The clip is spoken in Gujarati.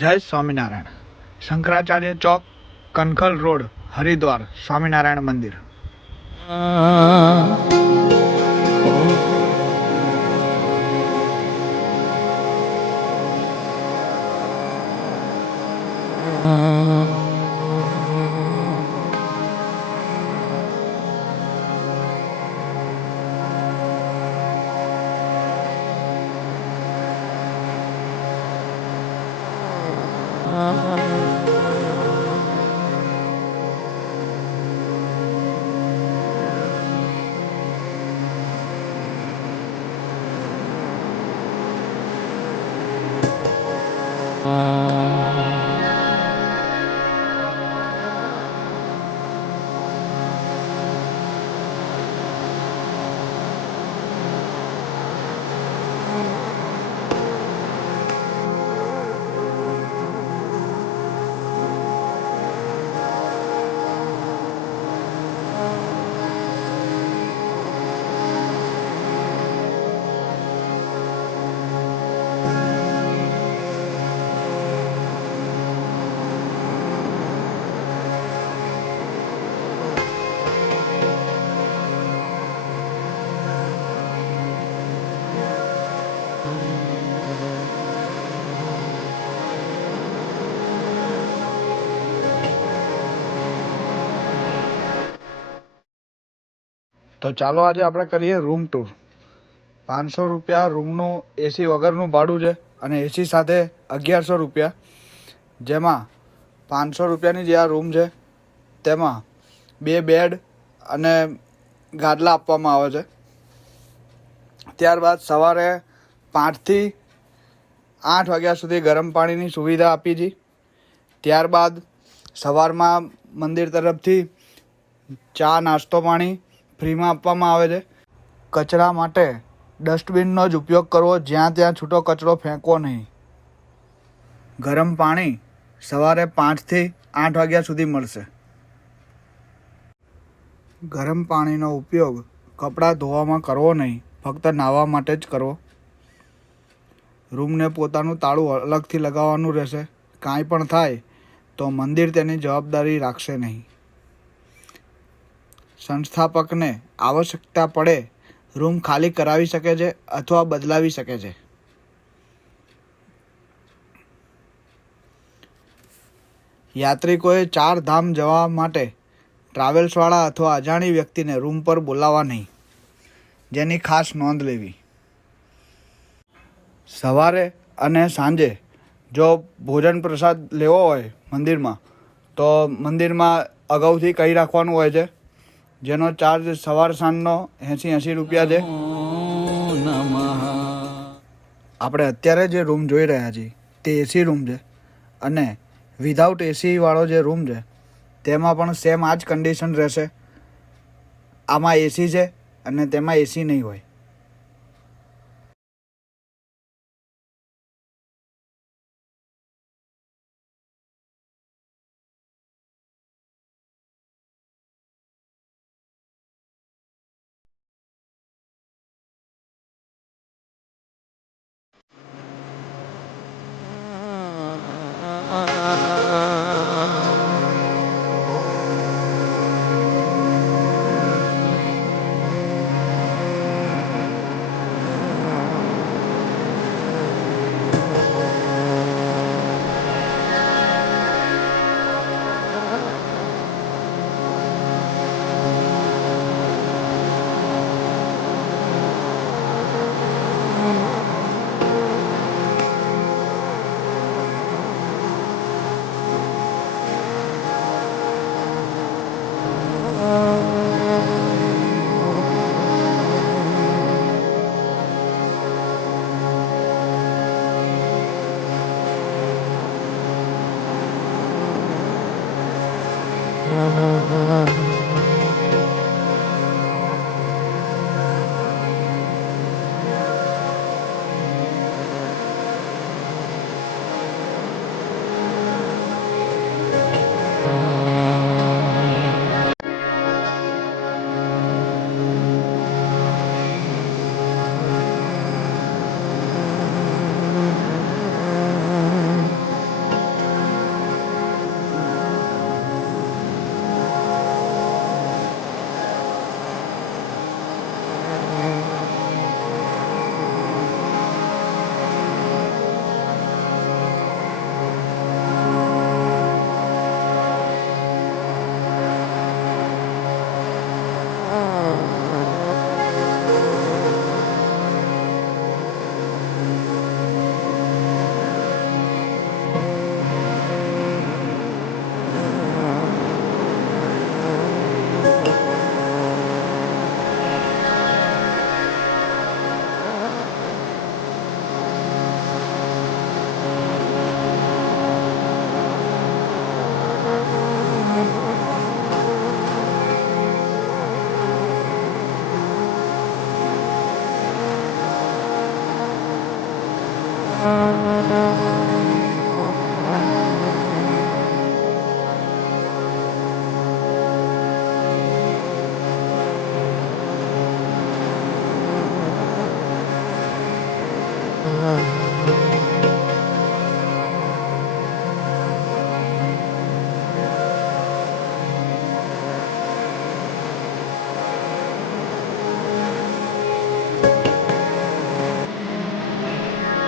જય સ્વામિનારાયણ. શંકરાચાર્ય ચોક, કનખલ રોડ, હરિદ્વાર, સ્વામિનારાયણ મંદિર. તો ચાલો આજે આપણે કરીએ રૂમ ટૂર. 500 રૂપિયા રૂમનું એસી વગરનું ભાડું છે અને એસી સાથે 1100 રૂપિયા. જેમાં 500 રૂપિયાની જે આ રૂમ છે તેમાં 2 બેડ અને ગાદલા આપવામાં આવે છે. ત્યારબાદ સવારે 5 થી 8 વાગ્યા સુધી ગરમ પાણીની સુવિધા આપી છે. ત્યારબાદ સવારમાં મંદિર તરફથી ચા નાસ્તો પાણી ફ્રીમાં આપવામાં આવે છે. કચરા માટે ડસ્ટબિનનો જ ઉપયોગ કરવો, જ્યાં ત્યાં છૂટો કચરો ફેંકવો નહીં. ગરમ પાણી સવારે 5 થી 8 વાગ્યા સુધી મળશે. ગરમ પાણીનો ઉપયોગ કપડાં ધોવામાં કરવો નહીં, ફક્ત નાહવા માટે જ કરવો. રૂમને પોતાનું તાળું અલગથી લગાવવાનું રહેશે. કાંઈ પણ થાય તો મંદિર તેની જવાબદારી રાખશે નહીં. સંસ્થાપકને આવશ્યકતા પડે રૂમ ખાલી કરાવી શકે છે અથવા બદલાવી શકે છે. યાત્રિકોએ 4 ધામ જવા માટે ટ્રાવેલ્સવાળા અથવા અજાણી વ્યક્તિને રૂમ પર બોલાવવા નહીં, જેની ખાસ નોંધ લેવી. સવારે અને સાંજે જો ભોજન પ્રસાદ લેવો હોય મંદિરમાં, તો મંદિરમાં અગાઉથી કહી રાખવાનું હોય છે, જેનો ચાર્જ સવાર સાંજનો 80 રૂપિયા છે. આપણે અત્યારે જે રૂમ જોઈ રહ્યા છીએ તે એસી રૂમ છે અને વિધાઉટ એસી વાળો જે રૂમ છે તેમાં પણ સેમ આ જ કન્ડિશન રહેશે. આમાં એસી છે અને તેમાં એસી નહીં હોય.